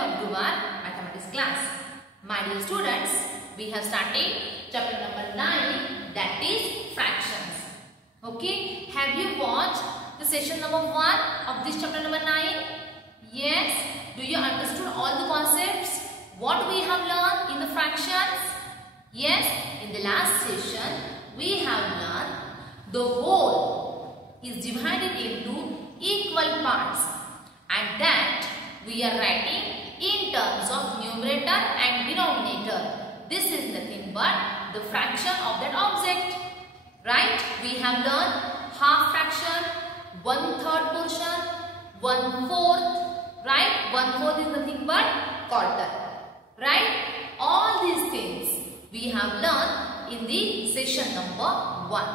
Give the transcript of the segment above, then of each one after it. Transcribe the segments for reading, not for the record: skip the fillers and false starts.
Welcome to our mathematics class. My dear students, we have started chapter number 9, that is fractions. Okay, have you watched the session number 1 of this chapter number 9? Yes, do you understood all the concepts? What we have learned in the fractions? Yes, in the last session we have learned the whole is divided into equal parts and that we are writing in terms of numerator and denominator. This is nothing but the fraction of that object. Right? We have learned half fraction, 1/3 portion, 1/4. Right? 1/4 is nothing but quarter. Right? All these things we have learned in the session number 1.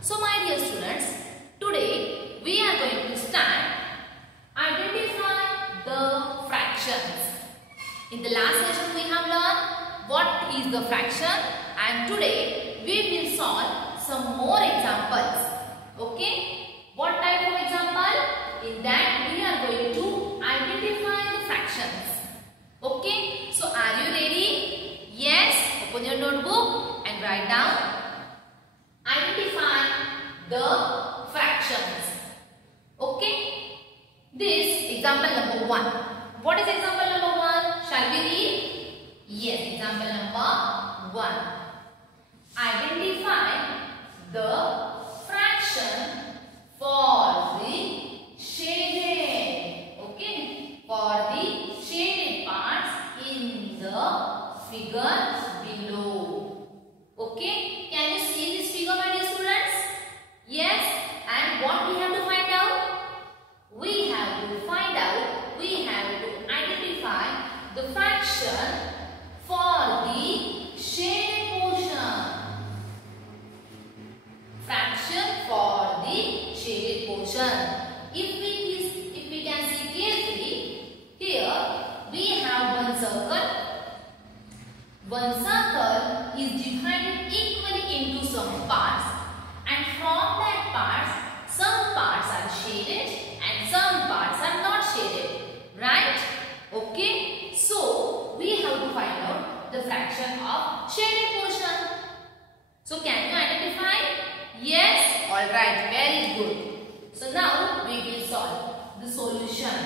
So my dear students, today we are going to start identify the fractions. In the last session we have learned what is the fraction and today we will solve some more examples. Okay? What type of example? In that we are going to identify the fractions. Okay? So are you ready? Yes? Open your notebook and write down. Identify the fractions. Okay? This example number 1. What is example number 1? Shall we read? Yes, example number 1. Identify the fraction for the shaded. Okay? For the shaded parts in the figure below. Okay? Can you see this figure, my dear students? Yes. And what we have to find out? We have to identify the fraction for the shaded portion. Fraction for the shaded portion. If we can see carefully, here we have one circle. One circle is divided equally into some parts, and from that parts, some parts are shaded and some parts are not shaded. Right? Okay. So we have to find out the fraction of shaded portion. So can you identify? Yes. All right. Very good. So now we will solve the solution.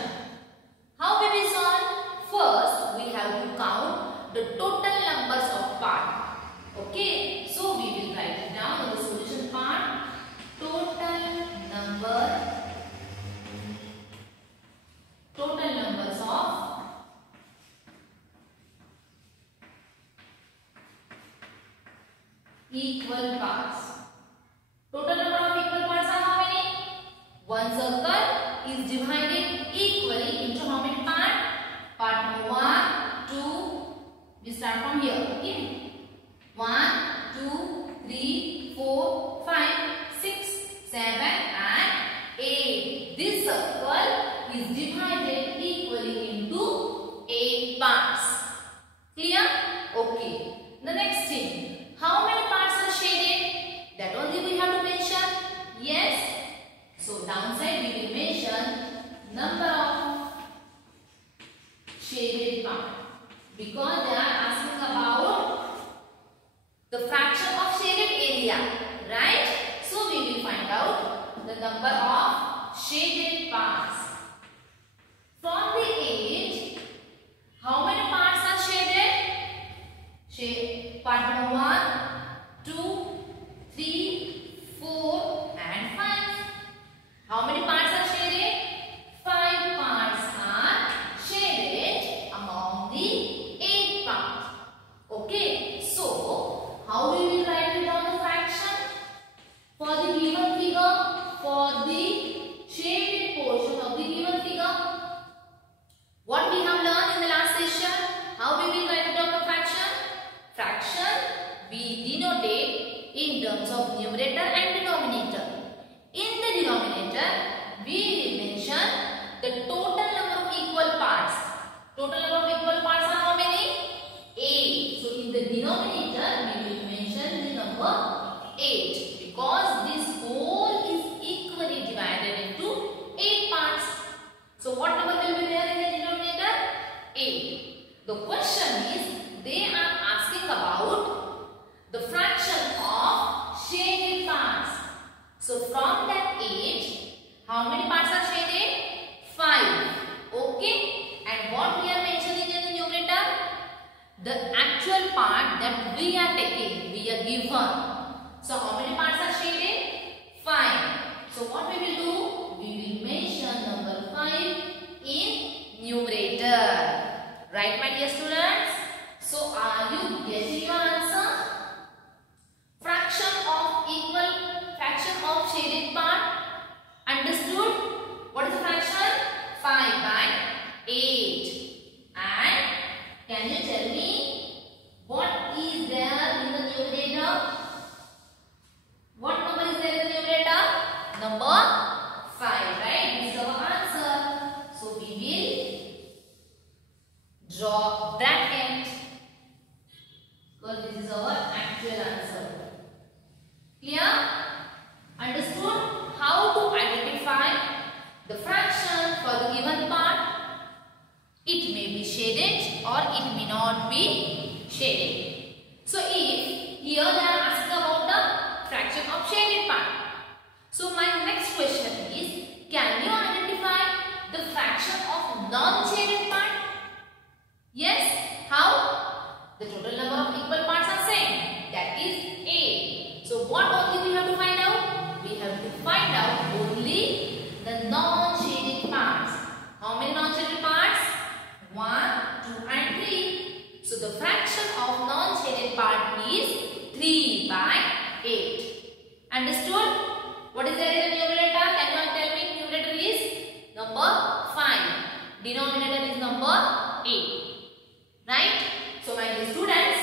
How we will solve? First, we have to count the total numbers of parts. Okay. So we will write it down in the solution part. Total numbers of equal parts. Total number of equal parts are how many? One circle is divided equally into how many parts? Part number 1, 2. We start from here. Okay. 1, 2, 3, 4, 5, 6, 7 and 8. This circle is divided equally into 8 parts. Clear? Okay. The next thing. How many parts are shaded? That only we have to mention. Yes. So downside we will mention number of shaded parts. Because they are asking about the fraction of shaded area. Right? So we will find out the number of shaded parts. From the 8, how many parts are shaded? Part number 1, 2, 3, 4 and 5. How many parts are shaded? 5 parts are shaded among the 8 parts. Okay. So, how we will write down the fraction? For the given figure, for the shaded portion of the given figure. What we have learned in the last session? How we will write down the fraction? Fraction we denotate in terms of numerator and denominator. In the denominator, we will mention the total number of equal parts. Total number of equal parts are how many? 8. So in the denominator, we will mention the number 8 because this whole is equally divided into 8 parts. So what number will be there in the denominator? 8. The question is, they are asking about the fraction of shaded parts. So from that 8, how many parts are shaded? 5. Okay. And what we are mentioning in the numerator? The actual part that we are taking, we are given. So how many parts are shaded? 5. So what we will do? We will mention number 5 in numerator. Right, my dear students? So are you getting your answer? Fraction of shaded part. Understood? What is the fraction? 5 by 8. And can you tell me what is there in the numerator? What number is there in the numerator? Number 5, right? This is our answer. So we will draw bracket because this is our actual answer. Clear? Understood? How to identify the fraction for the given part? It may be shaded or it may not be shaded. So if here they are asking about the fraction of shaded part. So my next question is, can you identify the fraction of non-shaded part? Yes. How? The total number of equal parts are same. That is 8. So what only we have to find out? We have to find out only the non-shaded parts. How many non-shaded parts? 1, 2 and 3. So the fraction of non-shaded part is 3 by 8. Understood? What is there in the numerator? Can you tell me? Numerator is number 5. Denominator is number 8. Right? So my dear students,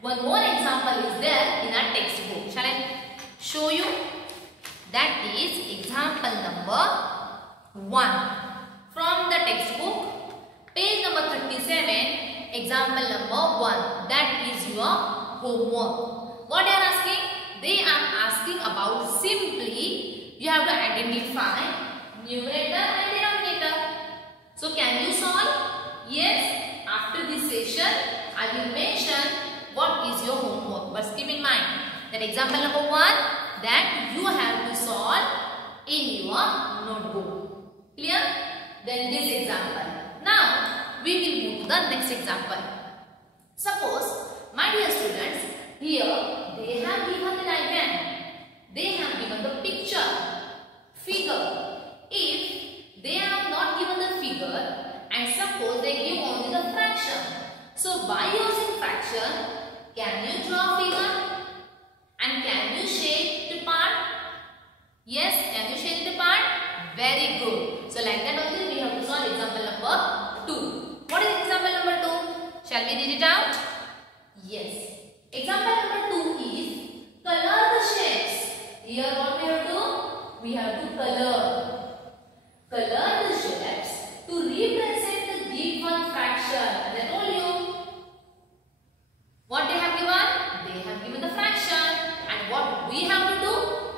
one more example is there in our textbook. Shall I show you? That is example number 1. From the textbook, page number 37, example number 1. That is your homework. What they are asking? They are asking about simply you have to identify numerator and denominator. So can you solve? Yes. After this session, I will mention what is your homework. But keep in mind that example number 1 that you have to solve in your notebook. Clear? Then this example. Now we will move to the next example. Suppose, my dear students, here they have given the diagram. They have given the picture, figure. If they have not given the figure and suppose they give only the fraction. So by using fraction, can you draw figure? And can you shade the part? Yes, can you shade the part? Very good. So like that only we have to solve example number 2. What is example number 2? Shall we read it out? Yes. Example number 2 is color the shapes. Here what we have to do? We have to color the shapes to represent the given fraction. As I told you, what they have given? They have given the fraction. And what we have to do?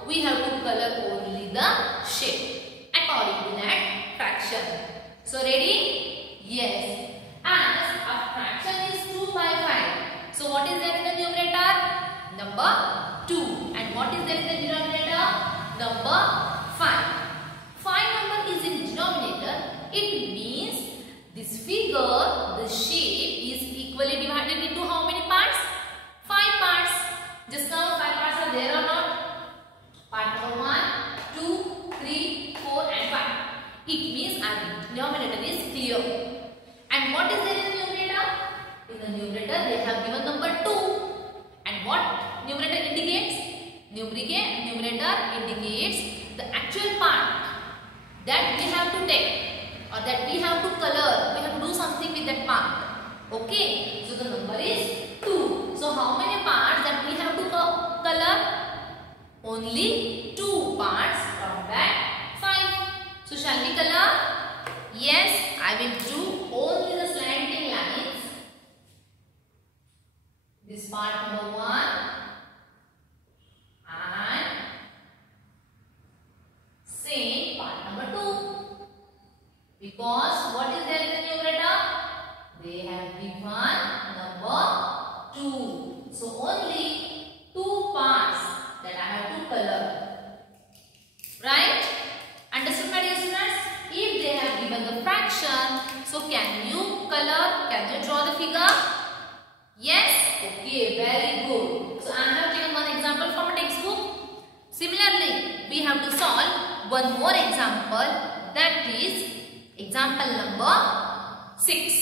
We have to color only the shape according to that fraction. So ready? Yes. As a fraction is 2 by 5. So what is there in the numerator? Number 2. And what is there in the denominator? Number 5. 5 number is in denominator. It means this figure, the shape is equally divided into how many parts? 5 parts. Just count 5 parts are there or not? Part number 1, 2, 3, 4 and 5. It means our denominator is clear. And what is there in the numerator? In the numerator they have given number 2. And what numerator indicates? Numerator indicates the actual part that we have to take or that we have to color. We have to do something with that part. Okay. So the number is 2. So how many parts that we have to color? Only 2 parts from that 5. So shall we color? Yes, I will do only the slanting lines. This part number 1 and same part number 2. Because what is there in the numerator? They have given number 2. So only 2 parts that I have to color. Right? Understood, my dear students? If they have given the fraction, so can you color? Can you draw the figure? Yes? Okay, very good. So I have taken one example from a textbook. Similarly, we have to solve one more example, that is example number 6.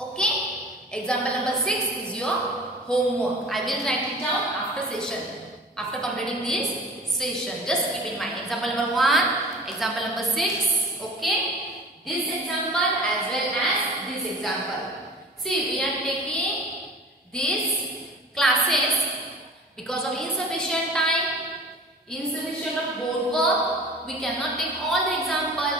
Okay? Example number 6 is your homework. I will write it down after session. After completing this session, just keep in mind. Example number 1, example number 6. Okay? This example as well as this example. See, we are taking these classes because of insufficient time, insufficient of board work. We cannot take all the example,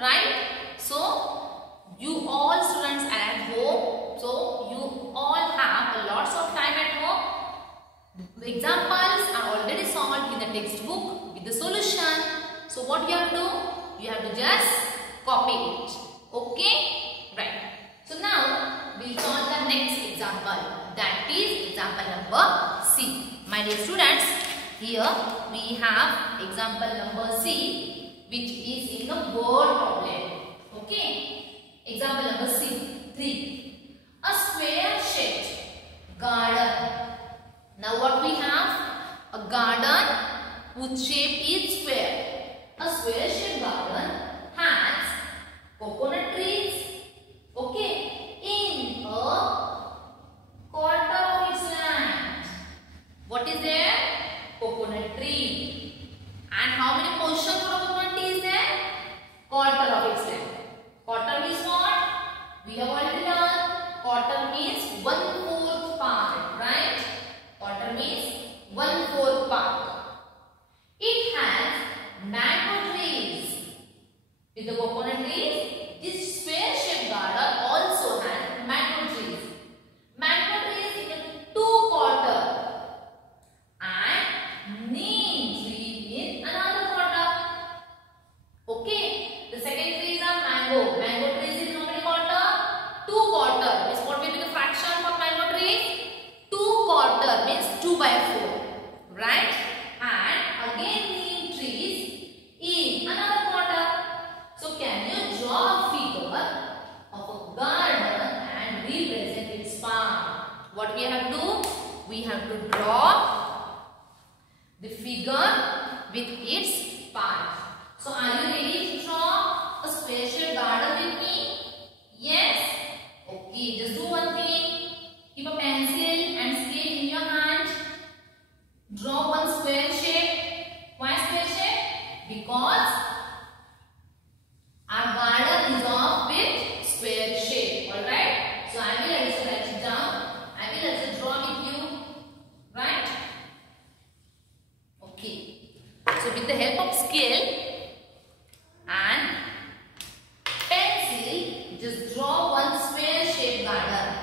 right? So, you all students are at home. So, you all have a lots of time at home. The examples are already solved in the textbook with the solution. So, what you have to do? You have to just copy it. Okay? Right. So, now we will solve the next example. That is example number C. My dear students, here we have example number C, which is in the board problem. Okay? Example number C, 3. A square shaped garden. Now what we have? A garden whose shape is square. A square shaped garden has coconut trees, okay, in a quarter of its land. What is there? Coconut tree. And how many portions of coconut tree is there? Quarter of its land. Quarter means what? We have already learned. Quarter means 1/4 part, right? Quarter means 1/4 part. It has mango trees. With the coconut trees, this square shaped garden also has mango trees. Mango trees in 2 quarters and neem tree in another quarter. Okay, the second tree is a mango. Mango trees in how many quarters? 2 quarters. Means what will be the fraction for mango trees? 2 quarters means 2/4, right? And again neem trees in another quarter. So can you draw a figure of a garden and represent its part? What we have to do? We have to draw the figure with its part. So are you ready to draw a square shaped garden with me? Yes? Okay, just do one thing. Keep a pencil and scale in your hand. Draw one square shape. Why square shape? Because our garden is of with square shape. Alright? So I will also write it down. I will also draw with you. Right? Okay. So with the help of scale and pencil, just draw one square shaped garden.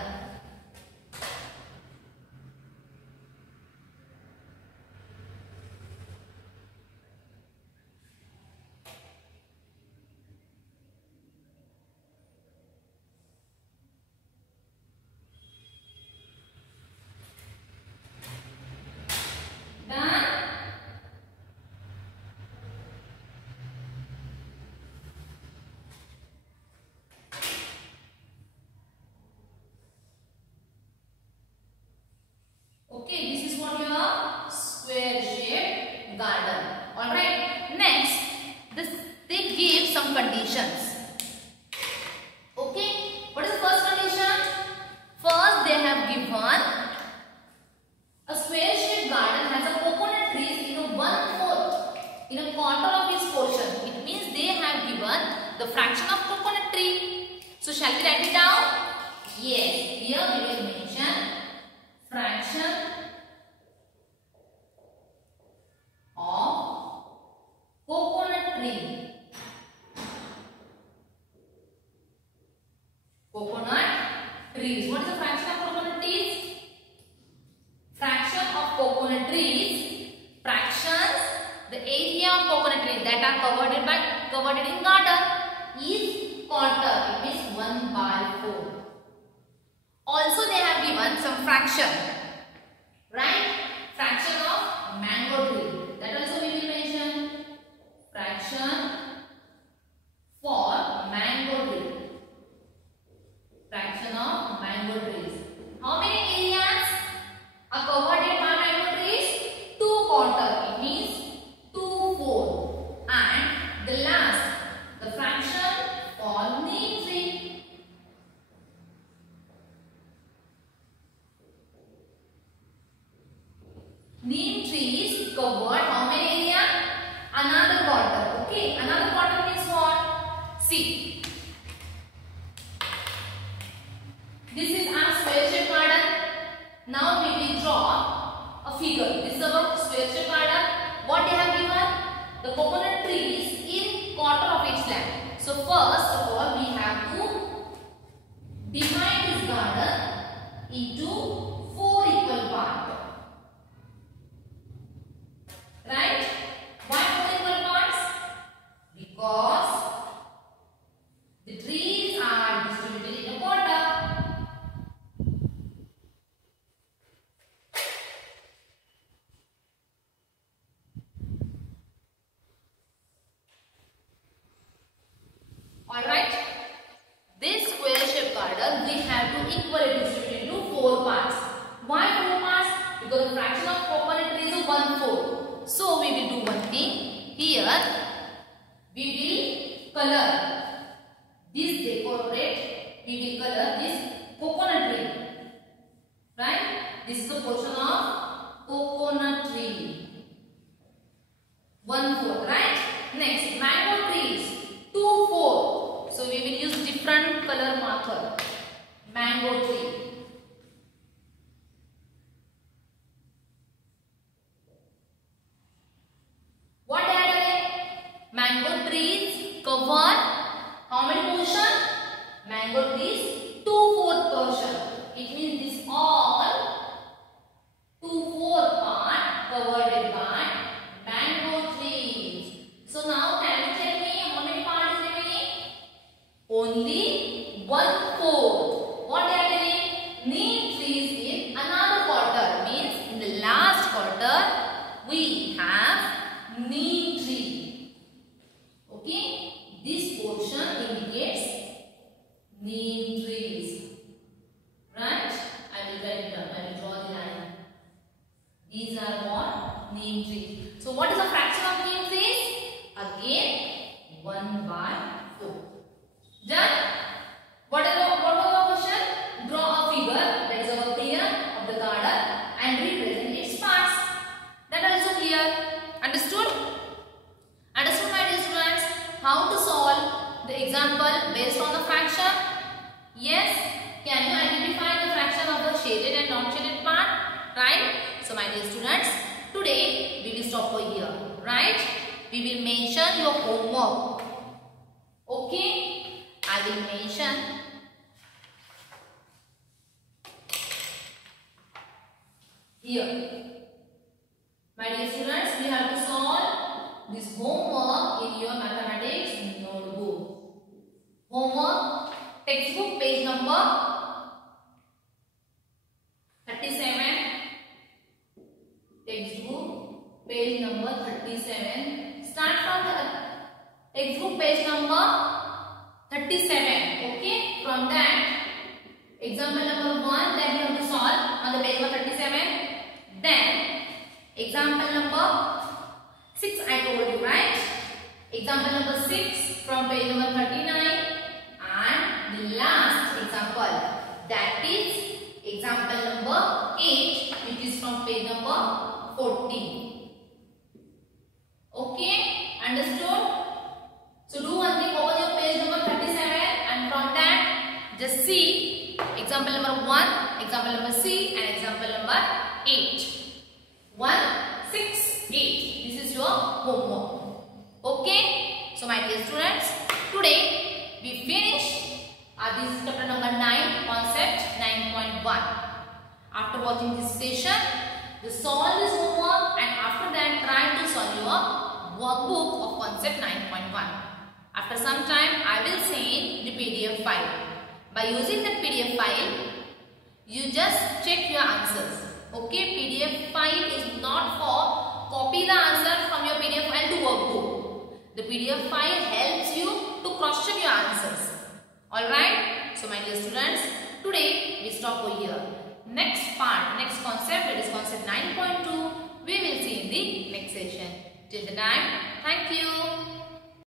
Okay, this is what your square shaped garden. Alright, next, they give some conditions. Okay, what is the first condition? First, they have given a square shaped garden has a coconut trees in a 1/4, in a quarter of its portion. It means they have given the fraction of coconut tree. So, shall we write it down? Yes, here we will mention fraction of coconut tree. Coconut trees. What is the fraction of coconut trees? Fraction of coconut trees. Fractions. The area of coconut trees that are covered in garden is quarter. It means 1/4. given some fraction, right? Fraction of mango tree. That also we will mention. Fraction for mango tree. Fraction of mango trees. How many areas are covered by mango trees? 2/4. It means 2/4. And the last, the fraction for neem tree. Neem trees covered how many area? Another quarter. Okay, another quarter means what? See. This is our square shape garden. Now we will draw a figure. This is our square shape garden. What they have given? The coconut trees in quarter of each land. So first of all we have to divide this garden into 4 equal parts. Right? Why 4 equal parts? Because the trees are distributed in a quarter. Alright, this square shaped garden we have to equally distribute into 4 parts. Why 4 parts? Because the fraction of coconut tree is 1/4. So we will do one thing. Here we will color this decorate. We will color this coconut tree. Right? This is the portion of coconut tree. 1/4. Right? Next, mango trees. 2/4. So we will use different color marker. Mango tree. What are they? Mango trees cover how many portion? Mango trees 2/4 portion. It means this all 2/4 part covered by mango trees. So now can you tell me how many parts is remaining? Only 1/4. What they are telling? Neem trees in another quarter. Means in the last quarter we have neem tree. Okay? This portion indicates neem trees. Right? I will write it down. I will draw the line. These are what? Neem trees. So what is the fraction of neem trees? Again 1/4. Done? What was our question? Draw a figure that is our clear of the garden and represent its parts. That also clear. Understood? Understood, my dear students? How to solve the example based on the fraction? Yes? Can you identify the fraction of the shaded and non-shaded part? Right? So my dear students, today we will stop over here. Right? We will mention your homework. Okay? I will mention here. My dear students, we have to solve this homework in your mathematics notebook. Homework, textbook page number 37. Textbook page number 37. Start from the textbook page number 37. Okay, from that example number 1 that we have to solve on the page number 37. Then example number 6 I told you, right? Example number 6 from page number 39 and the last example, that is example number 8, which is from page number 14. Okay, understood? So do one thing, open your page number 37 and from that just see example number 1, example number C and example number 8. 1, 6, 8. This is your homework. Okay? So my dear students, today we finish this chapter number 9, concept 9.1. After watching this session, you solve this homework and after that try to solve your workbook of concept 9.1. After some time, I will send the PDF file. By using that PDF file, you just check your answers. Okay, PDF file is not for copy the answer from your PDF file to workbook. The PDF file helps you to cross check your answers. Alright, so my dear students, today we stop over here. Next part, next concept, that is concept 9.2, we will see in the next session. Till the time, thank you.